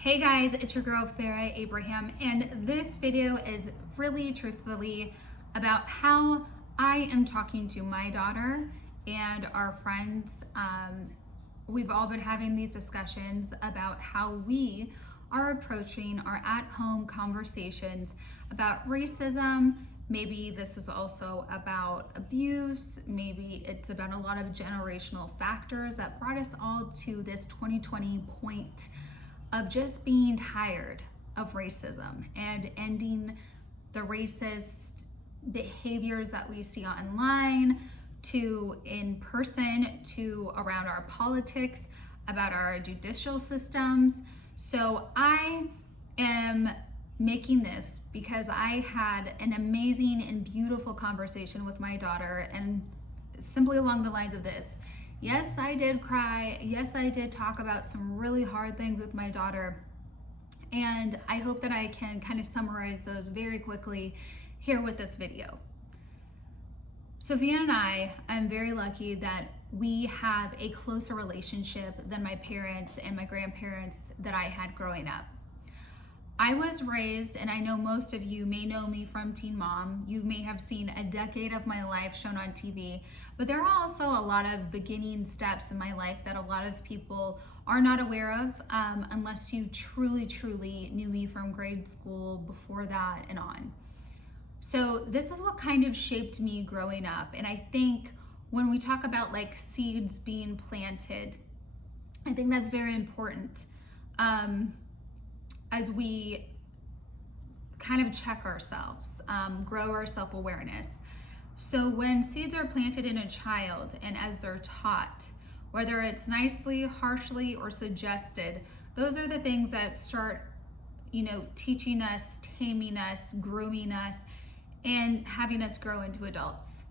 Hey guys, it's your girl Farrah Abraham, and this video is really truthfully about how I am talking to my daughter and our friends. We've all been having these discussions about how we are approaching our at-home conversations about racism. Maybe this is also about abuse. Maybe it's about a lot of generational factors that brought us all to this 2020 point of just being tired of racism and ending the racist behaviors that we see online, to in person, to around our politics, about our judicial systems. So I am making this because I had an amazing and beautiful conversation with my daughter, and simply along the lines of this. Yes, I did cry. Yes, I did talk about some really hard things with my daughter. And I hope that I can kind of summarize those very quickly here with this video. Sophia and I'm very lucky that we have a closer relationship than my parents and my grandparents that I had growing up. I was raised, and I know most of you may know me from Teen Mom. You may have seen a decade of my life shown on TV, but there are also a lot of beginning steps in my life that a lot of people are not aware of unless you truly knew me from grade school, before that, and on. So this is what kind of shaped me growing up. And I think when we talk about like seeds being planted, I think that's very important. As we kind of check ourselves, grow our self-awareness. So when seeds are planted in a child and as they're taught, whether it's nicely, harshly, or suggested, those are the things that start, teaching us, taming us, grooming us, and having us grow into adults.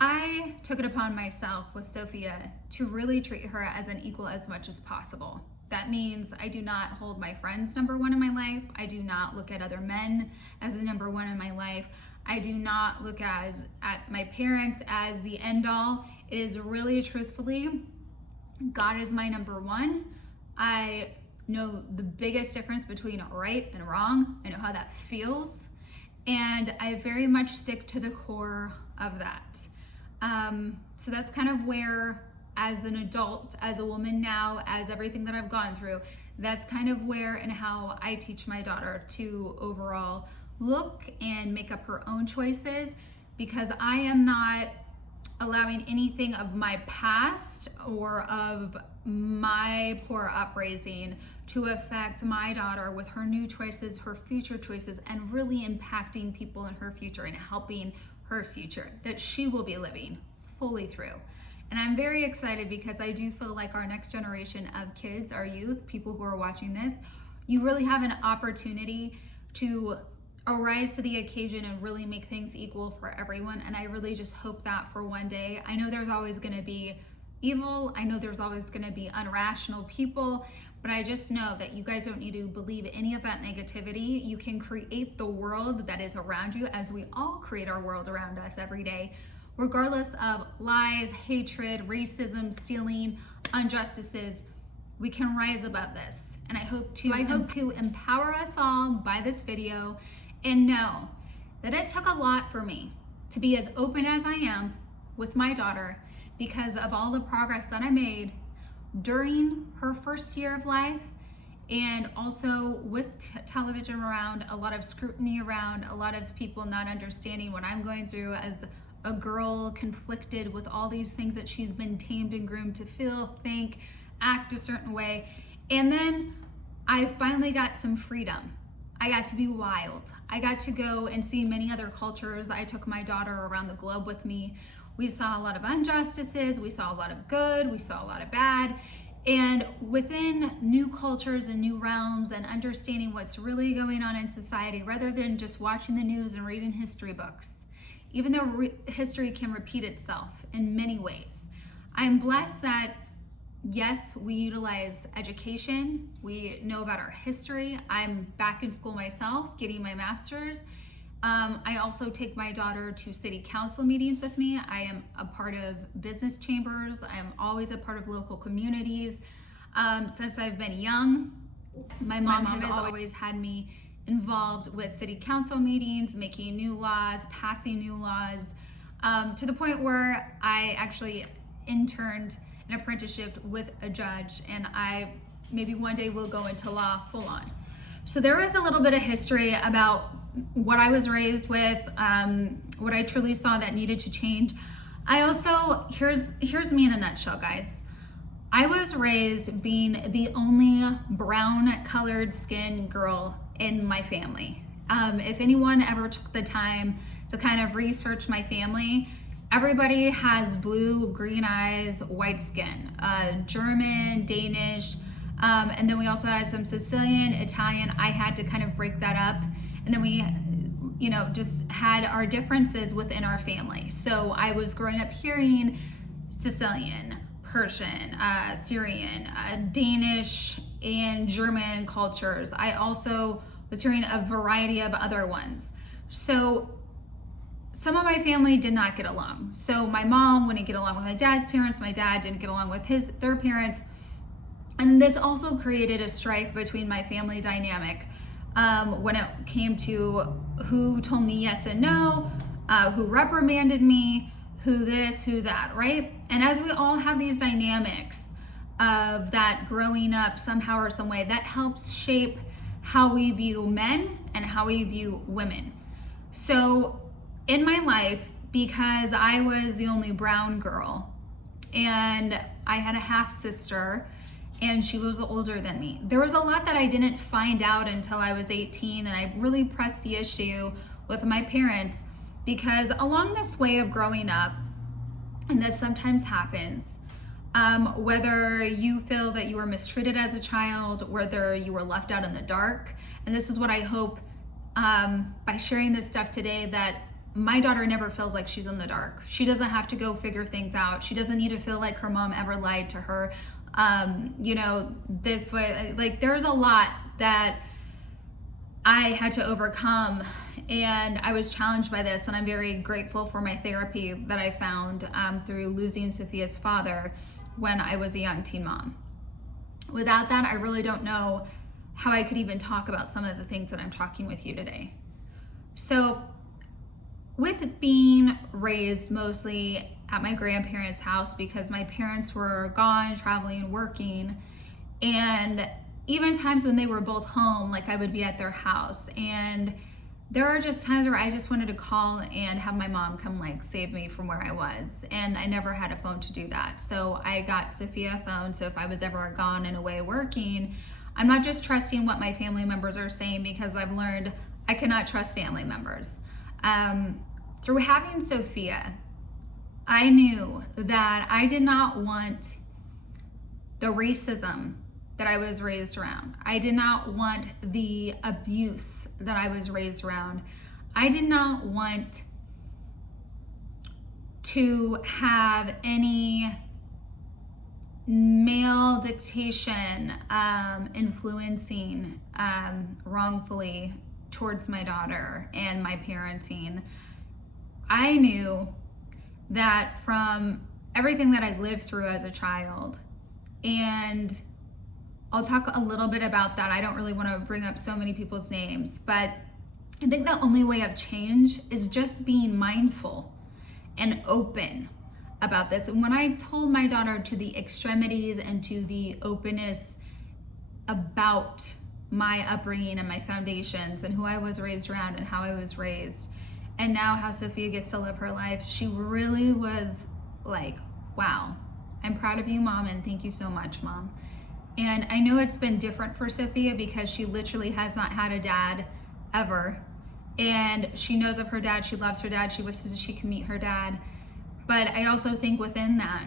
I took it upon myself with Sophia to really treat her as an equal as much as possible. That means I do not hold my friends number one in my life. I do not look at other men as the number one in my life. I do not look at my parents as the end all. It is really, truthfully, God is my number one. I know the biggest difference between right and wrong. I know how that feels. And I very much stick to the core of that. So that's kind of where, as an adult, as a woman now, as everything that I've gone through, that's kind of where and how I teach my daughter to overall look and make up her own choices, because I am not allowing anything of my past or of my poor upraising to affect my daughter with her new choices, her future choices, and really impacting people in her future and helping her future that she will be living fully through. And I'm very excited because I do feel like our next generation of kids, our youth, people who are watching this, you really have an opportunity to arise to the occasion and really make things equal for everyone. And I really just hope that for one day. I know there's always going to be evil. I know there's always going to be unrational people, but I just know that you guys don't need to believe any of that negativity. You can create the world that is around you, as we all create our world around us every day, regardless of lies, hatred, racism, stealing, injustices. We can rise above this. And I hope to empower us all by this video, and know that it took a lot for me to be as open as I am with my daughter, because of all the progress that I made during her first year of life, and also with television around, a lot of scrutiny around, a lot of people not understanding what I'm going through as a girl conflicted with all these things that she's been tamed and groomed to feel, think, act a certain way. And then I finally got some freedom. I got to be wild. I got to go and see many other cultures. I took my daughter around the globe with me. We saw a lot of injustices. We saw a lot of good. We saw a lot of bad. And within new cultures and new realms, and understanding what's really going on in society, rather than just watching the news and reading history books, even though history can repeat itself in many ways. I'm blessed that, yes, we utilize education. We know about our history. I'm back in school myself, getting my master's. I also take my daughter to city council meetings with me. I am a part of business chambers. I am always a part of local communities. Since I've been young, my mom has always had me involved with city council meetings, making new laws, passing new laws, to the point where I actually interned an apprenticeship with a judge, and I maybe one day will go into law full on. So there is a little bit of history about what I was raised with, what I truly saw that needed to change. I also, here's me in a nutshell, guys. I was raised being the only brown colored skin girl in my family. If anyone ever took the time to kind of research my family, everybody has blue, green eyes, white skin, German, Danish, and then we also had some Sicilian, Italian. I had to kind of break that up. And then we, just had our differences within our family. So I was growing up hearing Sicilian, Persian, Syrian, Danish, and German cultures. I also was hearing a variety of other ones. So some of my family did not get along. So my mom wouldn't get along with my dad's parents. My dad didn't get along with their parents. And this also created a strife between my family dynamic when it came to who told me yes and no, who reprimanded me, who this, who that, right? And as we all have these dynamics of that growing up somehow or some way, that helps shape how we view men and how we view women. So in my life, because I was the only brown girl and I had a half sister and she was older than me, there was a lot that I didn't find out until I was 18, and I really pressed the issue with my parents, because along this way of growing up, and this sometimes happens, whether you feel that you were mistreated as a child, whether you were left out in the dark, and this is what I hope by sharing this stuff today, that my daughter never feels like she's in the dark. She doesn't have to go figure things out. She doesn't need to feel like her mom ever lied to her. This way, like there's a lot that I had to overcome, and I was challenged by this, and I'm very grateful for my therapy that I found through losing Sophia's father when I was a young teen mom. Without that, I really don't know how I could even talk about some of the things that I'm talking with you today. So with being raised mostly at my grandparents' house, because my parents were gone, traveling, working, and even times when they were both home, like I would be at their house, and there are just times where I just wanted to call and have my mom come like save me from where I was, and I never had a phone to do that. So I got Sophia a phone, so if I was ever gone and away working, I'm not just trusting what my family members are saying, because I've learned I cannot trust family members. Through having Sophia, I knew that I did not want the racism that I was raised around. I did not want the abuse that I was raised around. I did not want to have any male dictation influencing wrongfully towards my daughter and my parenting. I knew that from everything that I lived through as a child, and I'll talk a little bit about that. I don't really want to bring up so many people's names, but I think the only way of change is just being mindful and open about this. And when I told my daughter to the extremities and to the openness about my upbringing and my foundations and who I was raised around and how I was raised, and now how Sophia gets to live her life, she really was like, wow, I'm proud of you, Mom, and thank you so much, Mom. And I know it's been different for Sophia because she literally has not had a dad ever. And she knows of her dad, she loves her dad, she wishes she could meet her dad. But I also think within that,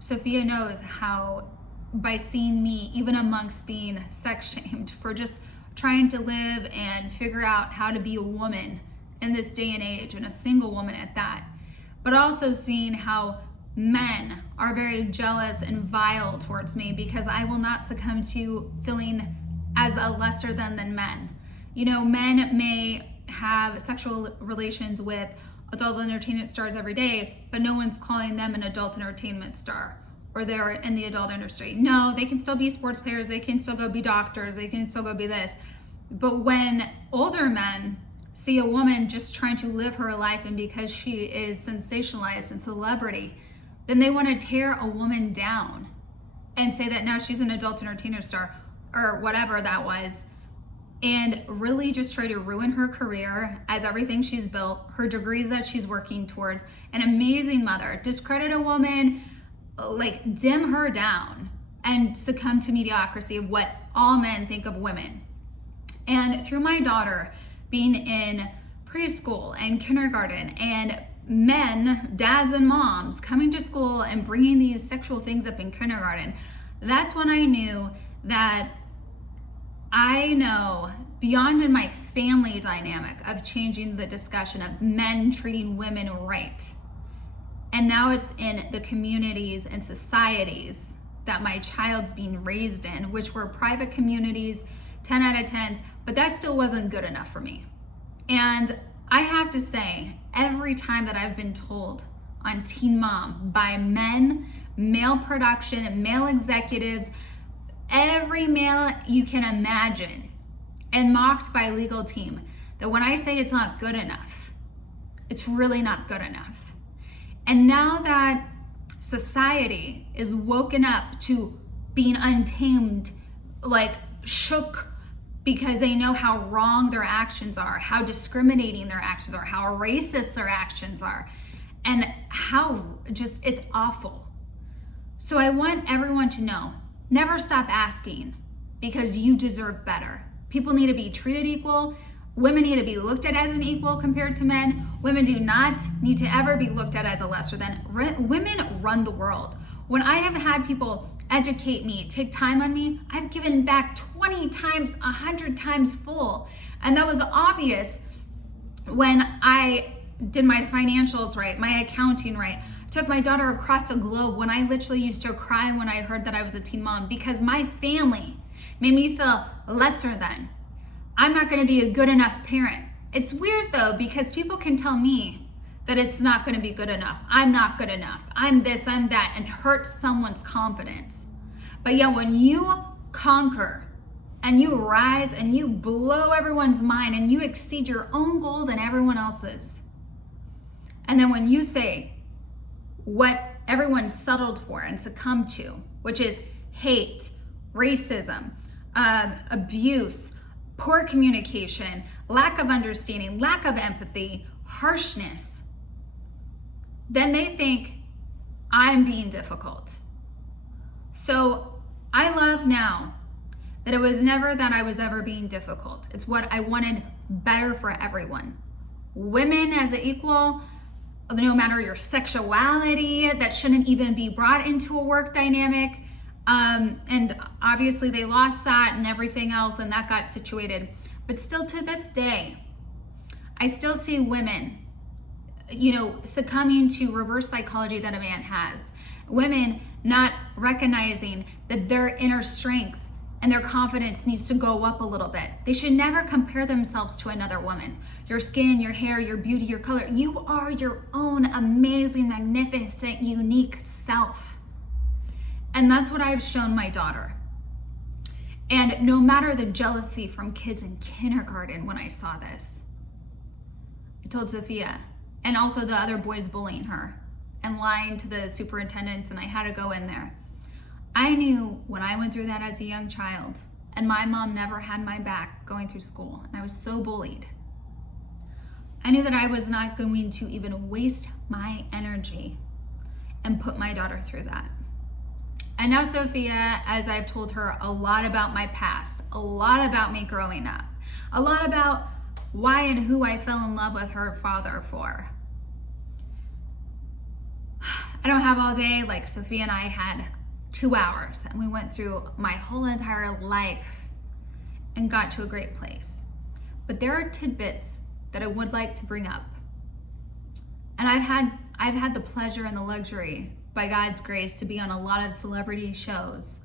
Sophia knows how, by seeing me, even amongst being sex shamed for just trying to live and figure out how to be a woman in this day and age, and a single woman at that, but also seeing how men are very jealous and vile towards me because I will not succumb to feeling as a lesser than men. Men may have sexual relations with adult entertainment stars every day, but no one's calling them an adult entertainment star. or they're in the adult industry. No, they can still be sports players, they can still go be doctors, they can still go be this. But when older men see a woman just trying to live her life, and because she is sensationalized and celebrity, then they want to tear a woman down and say that now she's an adult entertainer star or whatever that was, and really just try to ruin her career as everything she's built, her degrees that she's working towards, an amazing mother, discredit a woman, like dim her down, and succumb to mediocrity of what all men think of women. And through my daughter being in preschool and kindergarten, and men, dads and moms, coming to school and bringing these sexual things up in kindergarten, that's when I knew that I know beyond in my family dynamic of changing the discussion of men treating women right. And now it's in the communities and societies that my child's being raised in, which were private communities, 10 out of 10s, but that still wasn't good enough for me. And I have to say, every time that I've been told on Teen Mom by men, male production, male executives, every male you can imagine, and mocked by legal team, that when I say it's not good enough, it's really not good enough. And now that society is woken up to being untamed, like shook, because they know how wrong their actions are, how discriminating their actions are, how racist their actions are, and how just it's awful. So I want everyone to know, never stop asking, because you deserve better. People need to be treated equal. Women need to be looked at as an equal compared to men. Women do not need to ever be looked at as a lesser than. Women run the world. When I have had people educate me, take time on me, I've given back 20 times, 100 times full. And that was obvious when I did my financials right, my accounting right, took my daughter across the globe, when I literally used to cry when I heard that I was a teen mom, because my family made me feel lesser than. I'm not going to be a good enough parent. It's weird though, because people can tell me that it's not going to be good enough. I'm not good enough. I'm this, I'm that, and hurt someone's confidence. But yeah, when you conquer and you rise and you blow everyone's mind and you exceed your own goals and everyone else's, and then when you say what everyone settled for and succumbed to, which is hate, racism, abuse, poor communication, lack of understanding, lack of empathy, harshness, then they think I'm being difficult. So I love now that it was never that I was ever being difficult. It's what I wanted better for everyone. Women as an equal, no matter your sexuality, that shouldn't even be brought into a work dynamic. And obviously they lost that and everything else, and that got situated. But still to this day, I still see women, succumbing to reverse psychology that a man has. Women not recognizing that their inner strength and their confidence needs to go up a little bit. They should never compare themselves to another woman. Your skin, your hair, your beauty, your color. You are your own amazing, magnificent, unique self. And that's what I've shown my daughter. And no matter the jealousy from kids in kindergarten when I saw this, I told Sophia, and also the other boys bullying her and lying to the superintendents, and I had to go in there. I knew when I went through that as a young child, and my mom never had my back going through school, and I was so bullied, I knew that I was not going to even waste my energy and put my daughter through that. And now Sophia, as I've told her a lot about my past, a lot about me growing up, a lot about why and who I fell in love with her father for. I don't have all day. Like Sophia and I had 2 hours, and we went through my whole entire life and got to a great place. But there are tidbits that I would like to bring up. And I've had the pleasure and the luxury, by God's grace, to be on a lot of celebrity shows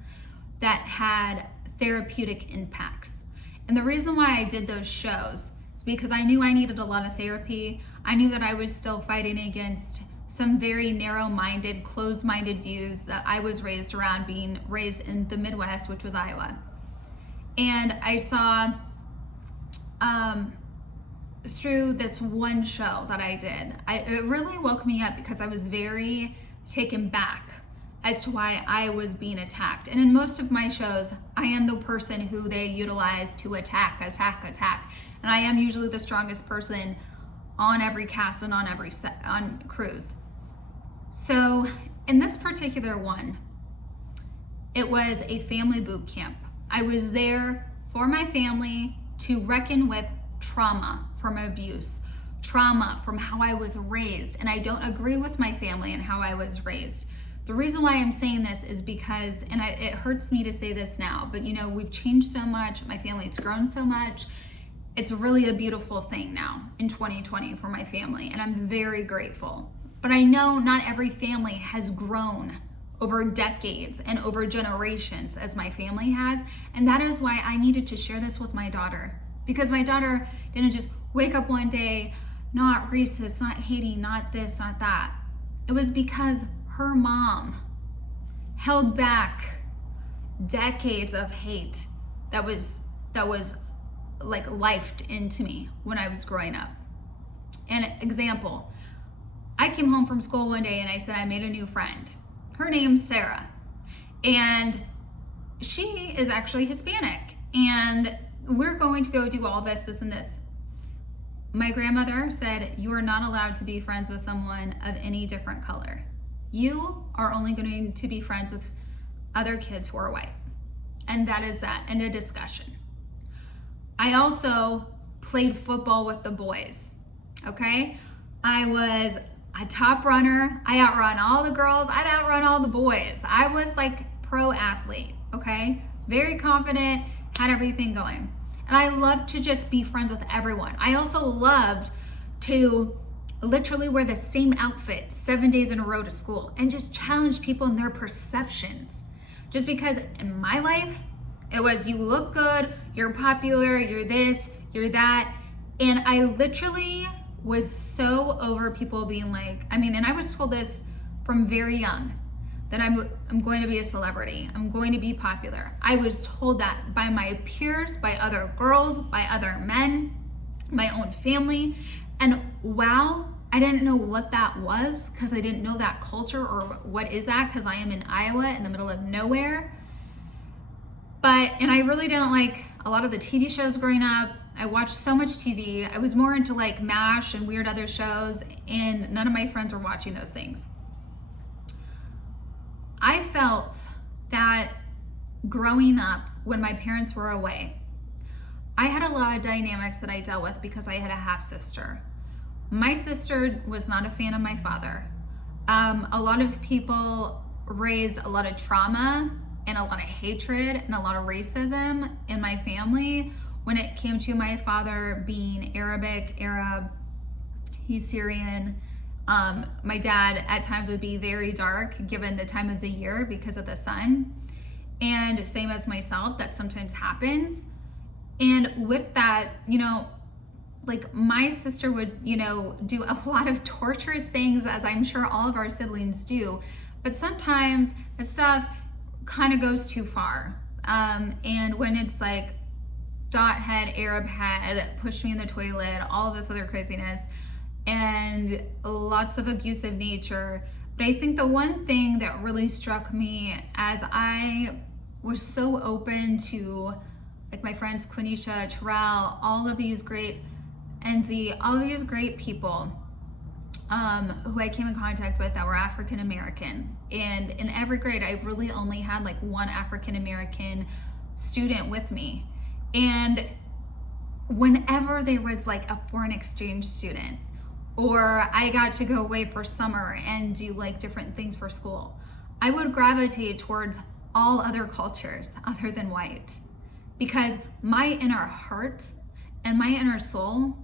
that had therapeutic impacts. And the reason why I did those shows is because I knew I needed a lot of therapy. I knew that I was still fighting against some very narrow-minded, closed-minded views that I was raised around, being raised in the Midwest, which was Iowa. And I saw through this one show that I did, it really woke me up because I was very taken back as to why I was being attacked. And in most of my shows, I am the person who they utilize to attack. And I am usually the strongest person on every cast and on every set, on cruise. So in this particular one, it was a family boot camp. I was there for my family to reckon with trauma from abuse, trauma from how I was raised. And I don't agree with my family and how I was raised. The reason why I'm saying this is because, and it hurts me to say this now, but you know, we've changed so much. My family's grown so much. It's really a beautiful thing now in 2020 for my family, and I'm very grateful. But I know not every family has grown over decades and over generations as my family has, and that is why I needed to share this with my daughter, because my daughter didn't just wake up one day, not racist, not hating, not this, not that. It was because her mom held back decades of hate that was like lifed into me when I was growing up. An example, I came home from school one day and I said I made a new friend. Her name's Sarah, and she is actually Hispanic, and we're going to go do all this, and this. My grandmother said, you are not allowed to be friends with someone of any different color. You are only going to be friends with other kids who are white. And that is that, end of discussion. I also played football with the boys, okay? I was a top runner. I outrun all the girls. I'd outrun all the boys. I was like pro athlete, okay? Very confident, had everything going. And I loved to just be friends with everyone. I also loved to literally wear the same outfit 7 days in a row to school and just challenge people in their perceptions. Just because in my life, it was you look good, you're popular, you're this, you're that. And I literally was so over people being like, and I was told this from very young, that I'm going to be a celebrity. I'm going to be popular. I was told that by my peers, by other girls, by other men, my own family. And wow, I didn't know what that was because I didn't know that culture or what is that because I am in Iowa in the middle of nowhere. And I really didn't like a lot of the TV shows growing up. I watched so much TV. I was more into like MASH and weird other shows, and none of my friends were watching those things. I felt that growing up when my parents were away, I had a lot of dynamics that I dealt with because I had a half sister. My sister was not a fan of my father. A lot of people raised a lot of trauma and a lot of hatred and a lot of racism in my family when it came to my father being Arab, he's Syrian. My dad at times would be very dark given the time of the year because of the sun. And same as myself, that sometimes happens. And with that, like my sister would, do a lot of torturous things, as I'm sure all of our siblings do. But sometimes the stuff kind of goes too far. And when it's like dot head, Arab head, push me in the toilet, all this other craziness, and lots of abusive nature. But I think the one thing that really struck me as I was so open to like my friends Quenisha, Terrell, all of these great Enzi, all of these great people who I came in contact with that were African American. And in every grade, I really only had like one African American student with me. And whenever there was like a foreign exchange student, or I got to go away for summer and do like different things for school, I would gravitate towards all other cultures other than white, because my inner heart and my inner soul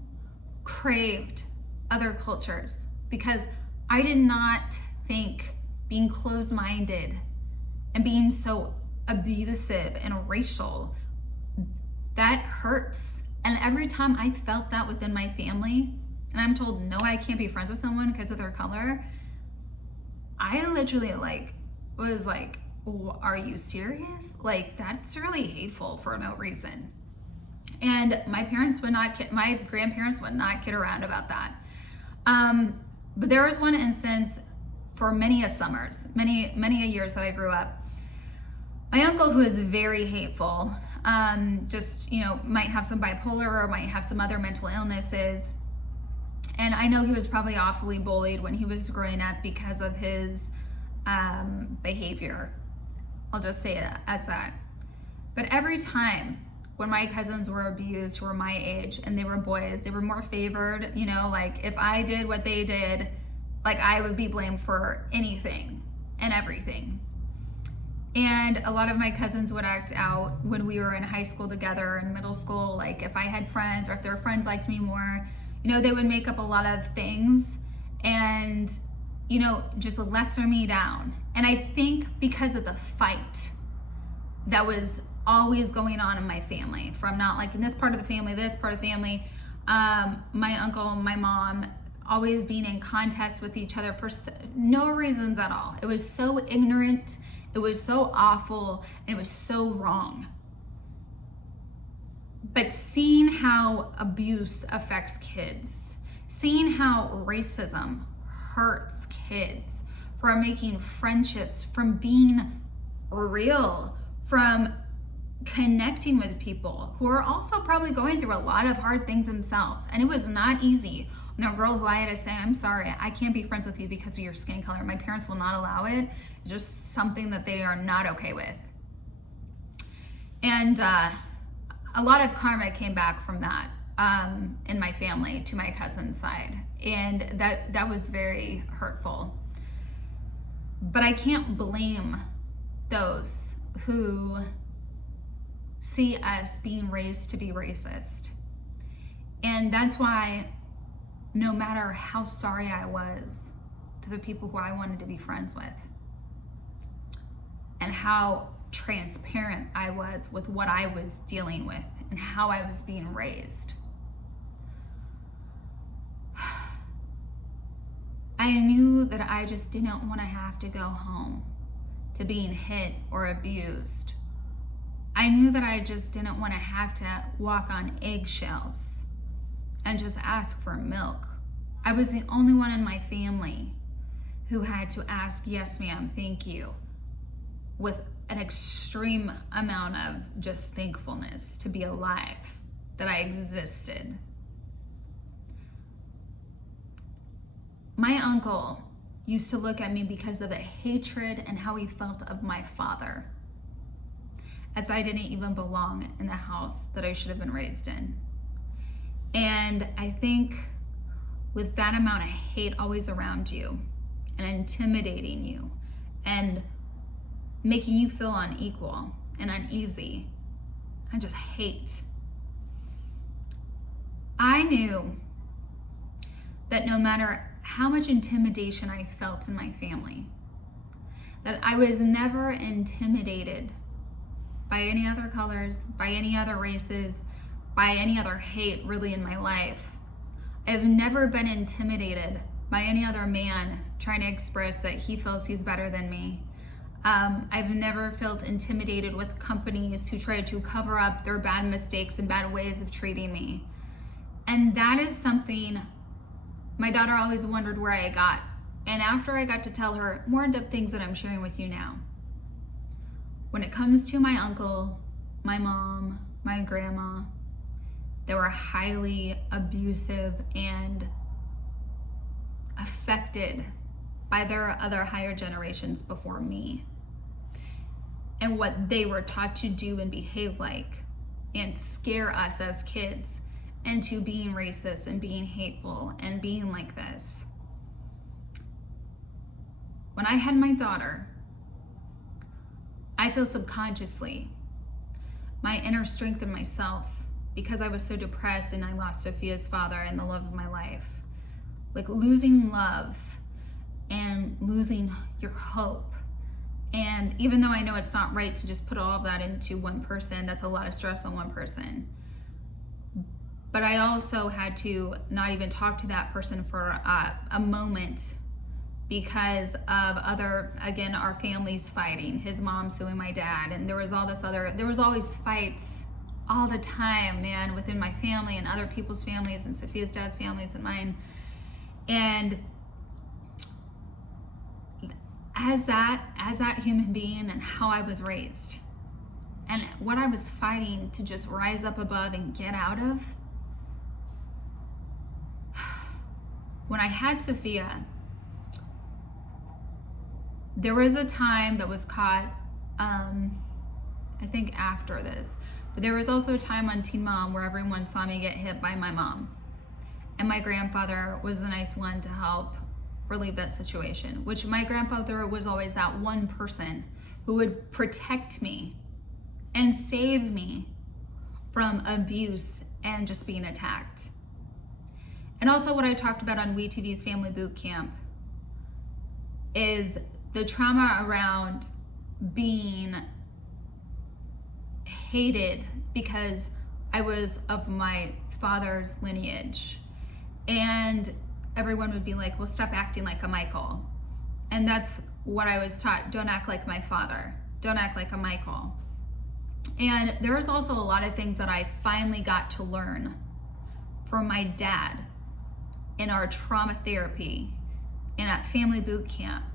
craved other cultures, because I did not think being closed-minded and being so abusive and racial, that hurts. And every time I felt that within my family, and I'm told, no, I can't be friends with someone because of their color, I literally was like, are you serious? Like, that's really hateful for no reason. And my grandparents would not kid around about that. But there was one instance for many a summers, many a years that I grew up. My uncle, who is very hateful, just, might have some bipolar or might have some other mental illnesses. And I know he was probably awfully bullied when he was growing up because of his behavior. I'll just say it as that. But every time when my cousins were abused who were my age and they were boys, they were more favored, like if I did what they did, like I would be blamed for anything and everything. And a lot of my cousins would act out when we were in high school together and middle school. Like if I had friends or if their friends liked me more, they would make up a lot of things and, just lesser me down. And I think because of the fight that was always going on in my family, from not like in this part of the family, my uncle and my mom always being in contests with each other for no reasons at all. It was so ignorant, it was so awful, and it was so wrong. But seeing how abuse affects kids, seeing how racism hurts kids, from making friendships, from being real, from connecting with people who are also probably going through a lot of hard things themselves. And it was not easy. And the girl who I had to say, I'm sorry, I can't be friends with you because of your skin color. My parents will not allow it. It's just something that they are not okay with. And a lot of karma came back from that in my family to my cousin's side. And that was very hurtful. But I can't blame those who see us being raised to be racist. And that's why no matter how sorry I was to the people who I wanted to be friends with, and how transparent I was with what I was dealing with and how I was being raised, I knew that I just didn't want to have to go home to being hit or abused. I knew that I just didn't want to have to walk on eggshells and just ask for milk. I was the only one in my family who had to ask, yes ma'am, thank you, with an extreme amount of just thankfulness to be alive, that I existed. My uncle used to look at me because of the hatred and how he felt of my father, as I didn't even belong in the house that I should have been raised in. And I think with that amount of hate always around you and intimidating you and making you feel unequal and uneasy and just hate, I knew that no matter how much intimidation I felt in my family, that I was never intimidated by any other colors, by any other races, by any other hate really in my life. I've never been intimidated by any other man trying to express that he feels he's better than me. I've never felt intimidated with companies who try to cover up their bad mistakes and bad ways of treating me. And that is something my daughter always wondered where I got. And after I got to tell her more in-depth things that I'm sharing with you now, when it comes to my uncle, my mom, my grandma, they were highly abusive and affected by their other higher generations before me, and what they were taught to do and behave like and scare us as kids into being racist and being hateful and being like this. When I had my daughter, I feel subconsciously my inner strength in myself, because I was so depressed and I lost Sophia's father and the love of my life. Like losing love and losing your hope. And even though I know it's not right to just put all of that into one person, that's a lot of stress on one person. But I also had to not even talk to that person for a moment because of our families fighting, his mom suing my dad, and there was always fights all the time, man, within my family and other people's families and Sophia's dad's families and mine. And as that human being and how I was raised and what I was fighting to just rise up above and get out of, when I had Sophia, there was a time that was caught, I think after this, but there was also a time on Teen Mom where everyone saw me get hit by my mom. And my grandfather was the nice one to help relieve that situation, which my grandfather was always that one person who would protect me and save me from abuse and just being attacked. And also what I talked about on WeTV's Family Boot Camp is the trauma around being hated because I was of my father's lineage. And everyone would be like, well, stop acting like a Michael. And that's what I was taught. Don't act like my father. Don't act like a Michael. And there's also a lot of things that I finally got to learn from my dad in our trauma therapy and at family boot camp.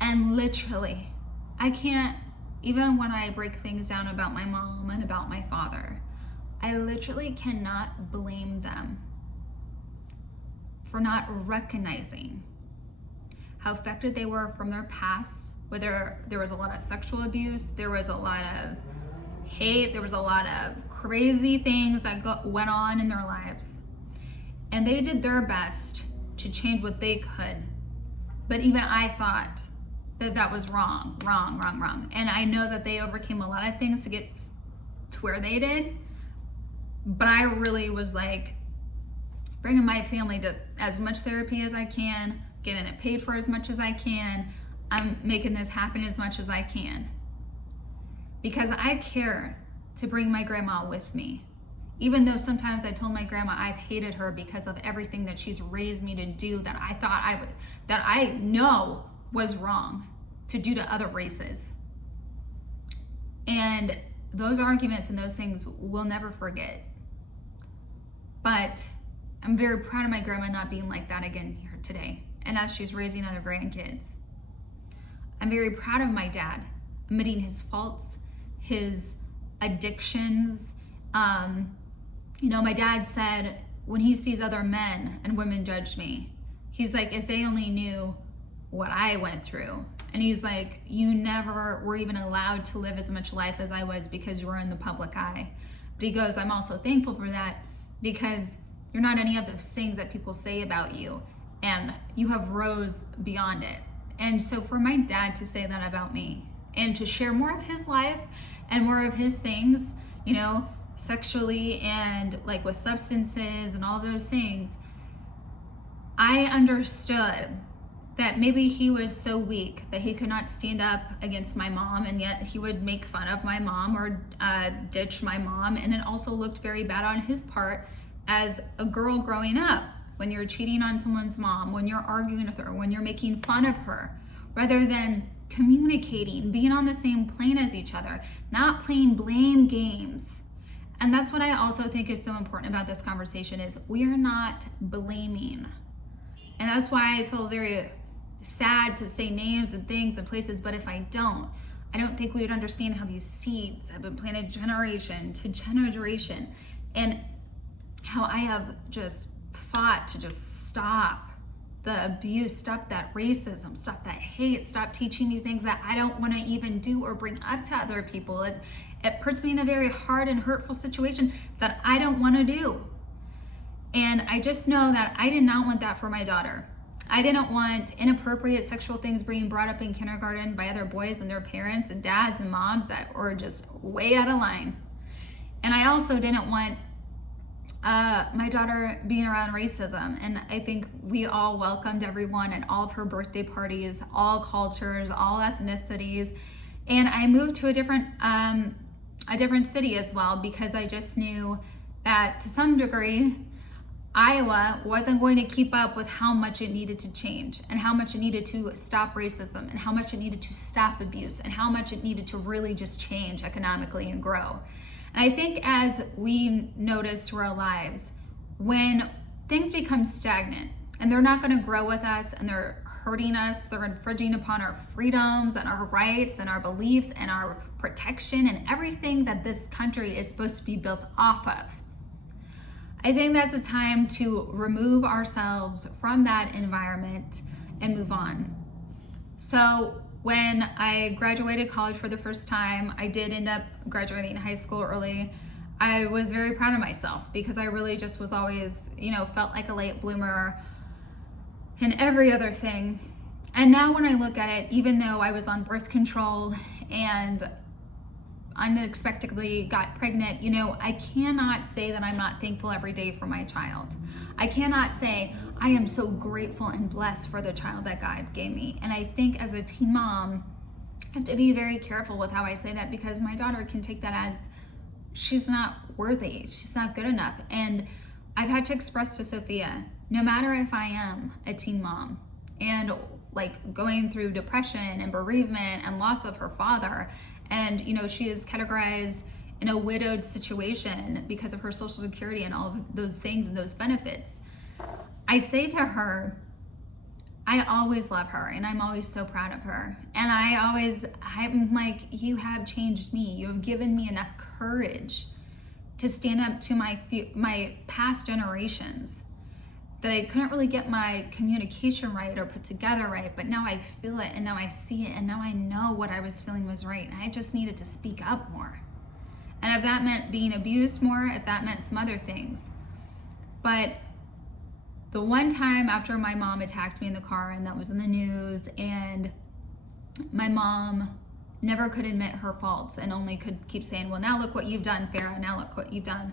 And literally, I can't, even when I break things down about my mom and about my father, I literally cannot blame them for not recognizing how affected they were from their past, whether there was a lot of sexual abuse, there was a lot of hate, there was a lot of crazy things that went on in their lives. And they did their best to change what they could. But even I thought that was wrong. And I know that they overcame a lot of things to get to where they did. But I really was like, bringing my family to as much therapy as I can, getting it paid for as much as I can. I'm making this happen as much as I can. Because I care to bring my grandma with me. Even though sometimes I told my grandma I've hated her because of everything that she's raised me to do that I thought that I know was wrong to do to other races. And those arguments and those things we'll never forget. But I'm very proud of my grandma not being like that again here today. And as she's raising other grandkids. I'm very proud of my dad admitting his faults, his addictions. My dad said when he sees other men and women judge me, he's like, if they only knew what I went through. And he's like, you never were even allowed to live as much life as I was because you were in the public eye. But he goes, I'm also thankful for that because you're not any of those things that people say about you, and you have rose beyond it. And so for my dad to say that about me and to share more of his life and more of his things, sexually and like with substances and all those things, I understood that maybe he was so weak that he could not stand up against my mom, and yet he would make fun of my mom or ditch my mom. And it also looked very bad on his part as a girl growing up, when you're cheating on someone's mom, when you're arguing with her, when you're making fun of her, rather than communicating, being on the same plane as each other, not playing blame games. And that's what I also think is so important about this conversation is we are not blaming. And that's why I feel very sad to say names and things and places, but if I don't think we would understand how these seeds have been planted generation to generation, and how I have just fought to just stop the abuse, stop that racism, stop that hate, stop teaching me things that I don't want to even do or bring up to other people. It puts me in a very hard and hurtful situation that I don't want to do. And I just know that I did not want that for my daughter. I didn't want inappropriate sexual things being brought up in kindergarten by other boys and their parents and dads and moms that were just way out of line. And I also didn't want my daughter being around racism. And I think we all welcomed everyone at all of her birthday parties, all cultures, all ethnicities. And I moved to a different city as well, because I just knew that to some degree Iowa wasn't going to keep up with how much it needed to change and how much it needed to stop racism and how much it needed to stop abuse and how much it needed to really just change economically and grow. And I think as we notice through our lives, when things become stagnant and they're not going to grow with us and they're hurting us, they're infringing upon our freedoms and our rights and our beliefs and our protection and everything that this country is supposed to be built off of, I think that's a time to remove ourselves from that environment and move on. So when I graduated college for the first time, I did end up graduating high school early. I was very proud of myself because I really just was always, felt like a late bloomer and every other thing. And now when I look at it, even though I was on birth control and unexpectedly got pregnant, I cannot say that I'm not thankful every day for my child. I cannot say I am so grateful and blessed for the child that God gave me. And I think as a teen mom, I have to be very careful with how I say that because my daughter can take that as she's not worthy, she's not good enough. And I've had to express to Sophia, no matter if I am a teen mom and like going through depression and bereavement and loss of her father, and she is categorized in a widowed situation because of her Social Security and all of those things and those benefits. I say to her, I always love her and I'm always so proud of her. And I'm like, you have changed me. You have given me enough courage to stand up to my past generations that I couldn't really get my communication right or put together right, but now I feel it and now I see it and now I know what I was feeling was right and I just needed to speak up more. And if that meant being abused more, if that meant some other things. But the one time after my mom attacked me in the car and that was in the news and my mom never could admit her faults and only could keep saying, well, now look what you've done, Farrah, now look what you've done.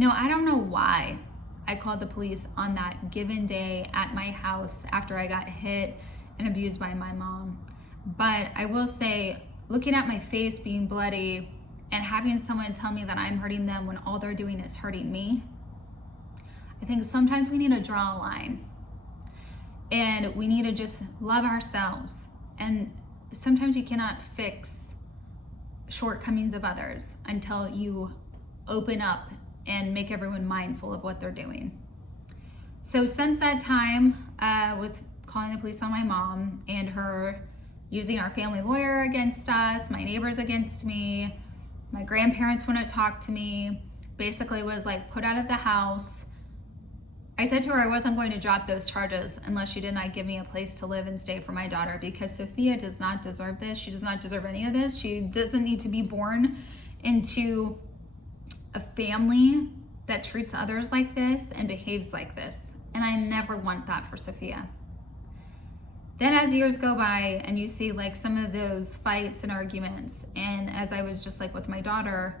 I don't know why I called the police on that given day at my house after I got hit and abused by my mom. But I will say, looking at my face being bloody and having someone tell me that I'm hurting them when all they're doing is hurting me, I think sometimes we need to draw a line and we need to just love ourselves. And sometimes you cannot fix shortcomings of others until you open up and make everyone mindful of what they're doing. So since that time, with calling the police on my mom and her using our family lawyer against us, my neighbors against me, my grandparents wouldn't talk to me, basically was like put out of the house. I said to her I wasn't going to drop those charges unless she did not give me a place to live and stay for my daughter, because Sophia does not deserve this. She does not deserve any of this. She doesn't need to be born into a family that treats others like this and behaves like this. And I never want that for Sophia. Then as years go by and you see like some of those fights and arguments, and as I was just like with my daughter,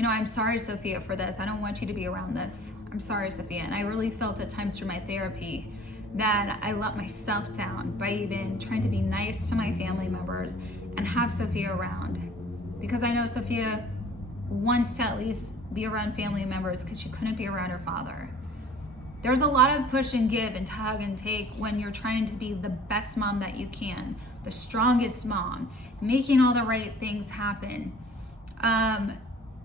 I'm sorry, Sophia, for this. I don't want you to be around this. I'm sorry, Sophia. And I really felt at times through my therapy that I let myself down by even trying to be nice to my family members and have Sophia around, because I know Sophia wants to at least be around family members because she couldn't be around her father. There's a lot of push and give and tug and take when you're trying to be the best mom that you can, the strongest mom, making all the right things happen.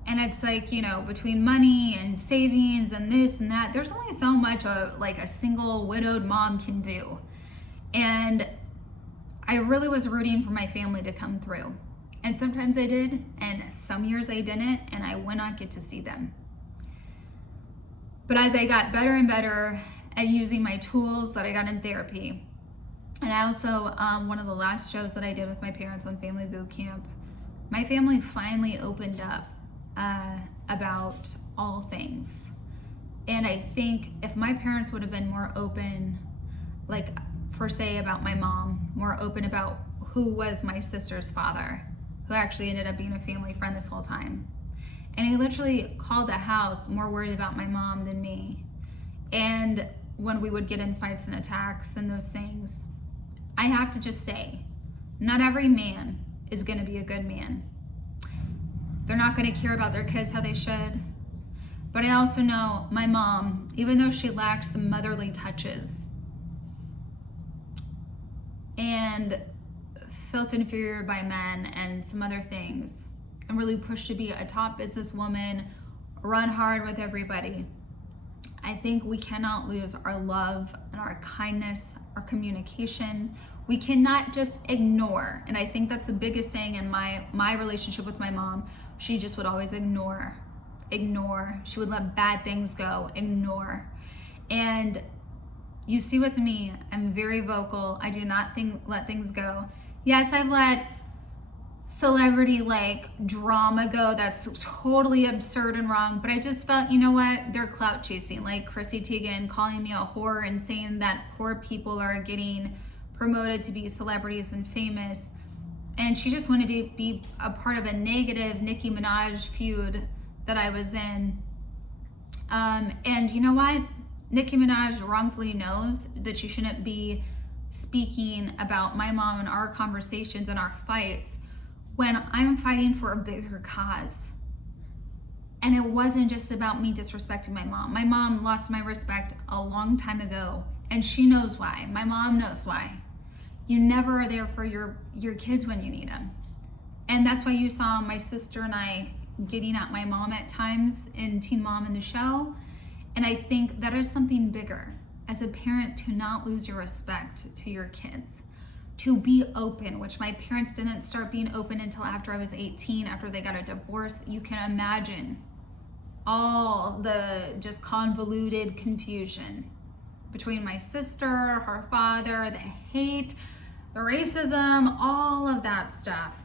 And it's like, between money and savings and this and that, there's only so much a single widowed mom can do. And I really was rooting for my family to come through. And sometimes I did, and some years I didn't, and I would not get to see them. But as I got better and better at using my tools that I got in therapy, and I also, one of the last shows that I did with my parents on Family Boot Camp, my family finally opened up about all things. And I think if my parents would have been more open, about my mom, more open about who was my sister's father, who actually ended up being a family friend this whole time. And he literally called the house more worried about my mom than me. And when we would get in fights and attacks and those things, I have to just say, not every man is going to be a good man. They're not going to care about their kids how they should. But I also know my mom, even though she lacked some motherly touches and felt inferior by men and some other things, and really pushed to be a top businesswoman, run hard with everybody, I think we cannot lose our love and our kindness, our communication. We cannot just ignore. And I think that's the biggest thing in my relationship with my mom. She just would always ignore. She would let bad things go, ignore. And you see with me, I'm very vocal. I do not let things go. Yes, I've let celebrity like drama go that's totally absurd and wrong, but I just felt, you know what, they're clout chasing, like Chrissy Teigen calling me a whore and saying that poor people are getting promoted to be celebrities and famous, and she just wanted to be a part of a negative Nicki Minaj feud that I was in. And you know what, Nicki Minaj wrongfully knows that she shouldn't be speaking about my mom and our conversations and our fights when I'm fighting for a bigger cause. And it wasn't just about me disrespecting my mom. My mom lost my respect a long time ago, and she knows why. My mom knows why. You never are there for your kids when you need them. And that's why you saw my sister and I getting at my mom at times in Teen Mom in the show. And I think that is something bigger as a parent, to not lose your respect to your kids. To be open, which my parents didn't start being open until after I was 18, after they got a divorce. You can imagine all the just convoluted confusion between my sister, her father, the hate, the racism, all of that stuff.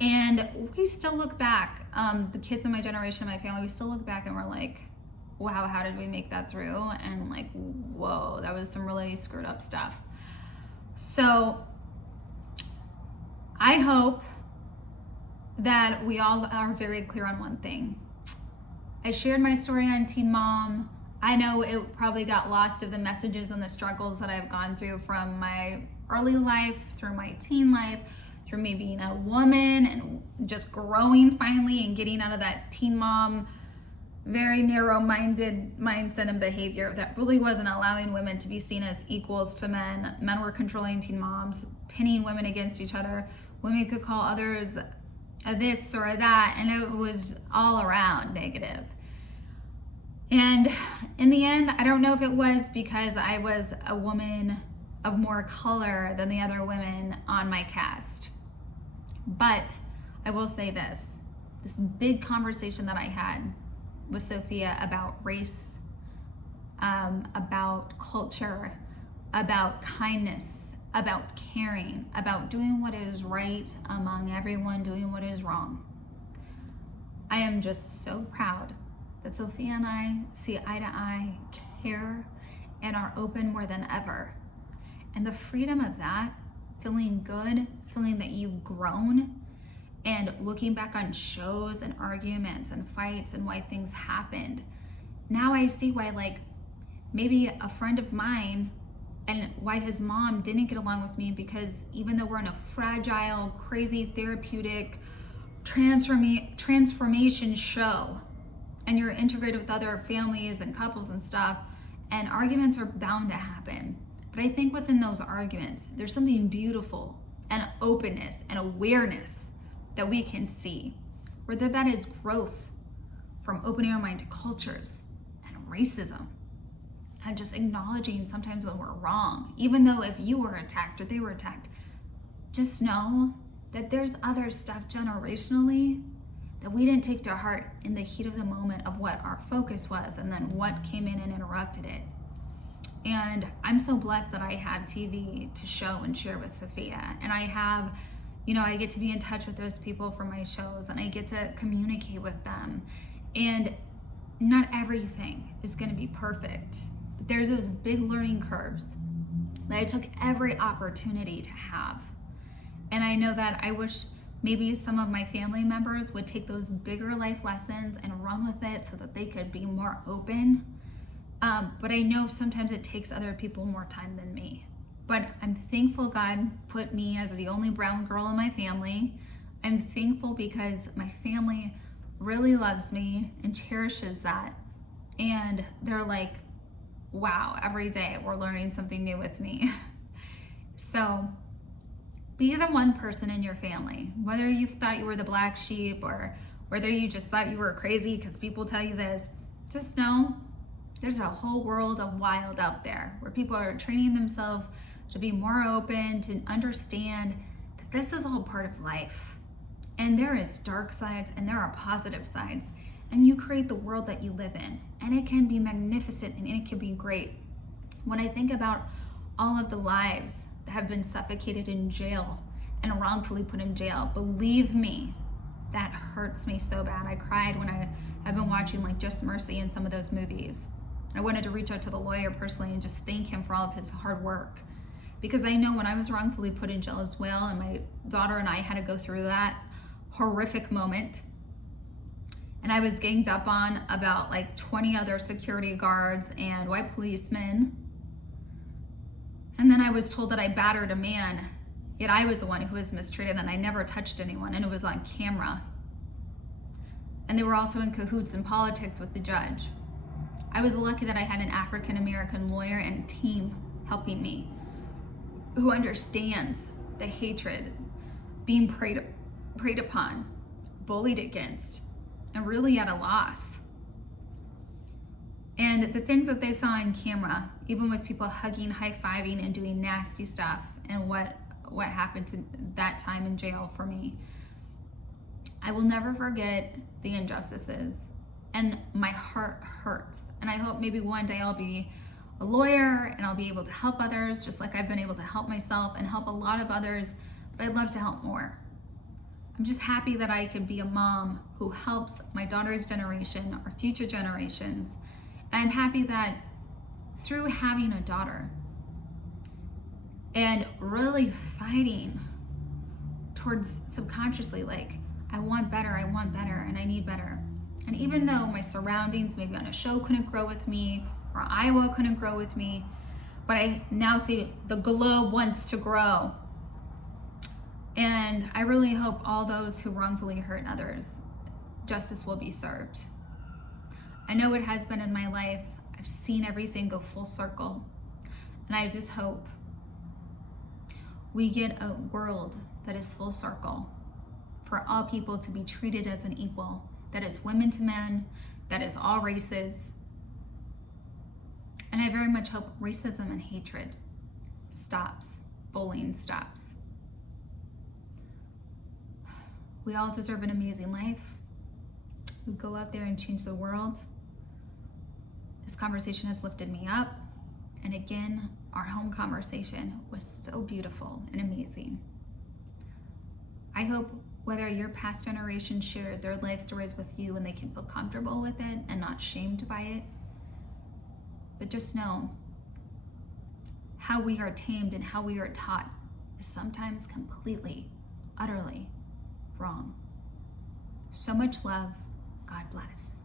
And we still look back, the kids in my generation, my family, we still look back and we're like, wow, how did we make that through? And like, whoa, that was some really screwed up stuff. So I hope that we all are very clear on one thing. I shared my story on Teen Mom. I know it probably got lost of the messages and the struggles that I've gone through from my early life, through my teen life, through me being a woman and just growing finally and getting out of that teen mom, very narrow-minded mindset and behavior that really wasn't allowing women to be seen as equals to men. Men were controlling teen moms, pinning women against each other. Women could call others a this or a that, and it was all around negative. And in the end, I don't know if it was because I was a woman of more color than the other women on my cast. But I will say this big conversation that I had with Sophia about race, about culture, about kindness, about caring, about doing what is right among everyone, doing what is wrong. I am just so proud that Sophia and I see eye to eye, care, and are open more than ever. And the freedom of that, feeling good, feeling that you've grown, and looking back on shows and arguments and fights and why things happened. Now I see why, like, maybe a friend of mine and why his mom didn't get along with me, because even though we're in a fragile, crazy, therapeutic transformation show, and you're integrated with other families and couples and stuff, and arguments are bound to happen. But I think within those arguments, there's something beautiful and openness and awareness that we can see, whether that is growth from opening our mind to cultures and racism, and just acknowledging sometimes when we're wrong, even though if you were attacked or they were attacked, just know that there's other stuff generationally that we didn't take to heart in the heat of the moment of what our focus was and then what came in and interrupted it. And I'm so blessed that I have TV to show and share with Sophia. And I have, I get to be in touch with those people from my shows, and I get to communicate with them. And not everything is going to be perfect, but there's those big learning curves that I took every opportunity to have. And I know that I wish maybe some of my family members would take those bigger life lessons and run with it so that they could be more open. But I know sometimes it takes other people more time than me. But I'm thankful God put me as the only brown girl in my family. I'm thankful because my family really loves me and cherishes that. And they're like, wow, every day we're learning something new with me. So be the one person in your family, whether you thought you were the black sheep or whether you just thought you were crazy because people tell you this, just know there's a whole world of wild out there where people are training themselves to be more open, to understand that this is all part of life. And there is dark sides and there are positive sides. And you create the world that you live in. And it can be magnificent and it can be great. When I think about all of the lives that have been suffocated in jail and wrongfully put in jail, believe me, that hurts me so bad. I cried when I've been watching like Just Mercy and some of those movies. I wanted to reach out to the lawyer personally and just thank him for all of his hard work. Because I know when I was wrongfully put in jail as well, and my daughter and I had to go through that horrific moment, and I was ganged up on about like 20 other security guards and white policemen. And then I was told that I battered a man, yet I was the one who was mistreated and I never touched anyone, and it was on camera. And they were also in cahoots in politics with the judge. I was lucky that I had an African-American lawyer and team helping me who understands the hatred, being preyed upon, bullied against, and really at a loss. And the things that they saw on camera, even with people hugging, high-fiving, and doing nasty stuff, and what happened to that time in jail for me, I will never forget the injustices. And my heart hurts. And I hope maybe one day I'll be a lawyer and I'll be able to help others, just like I've been able to help myself and help a lot of others, but I'd love to help more. I'm just happy that I could be a mom who helps my daughter's generation or future generations. And I'm happy that through having a daughter and really fighting towards subconsciously, like, I want better, and I need better. And even though my surroundings, maybe on a show, couldn't grow with me, or Iowa couldn't grow with me, but I now see the globe wants to grow. And I really hope all those who wrongfully hurt others, justice will be served. I know it has been in my life. I've seen everything go full circle. And I just hope we get a world that is full circle for all people to be treated as an equal, that is women to men, that is all races. And I very much hope racism and hatred stops, bullying stops. We all deserve an amazing life. We go out there and change the world. This conversation has lifted me up. And again, our home conversation was so beautiful and amazing. I hope whether your past generation shared their life stories with you and they can feel comfortable with it and not shamed by it. But just know how we are tamed and how we are taught is sometimes completely, utterly wrong. So much love. God bless.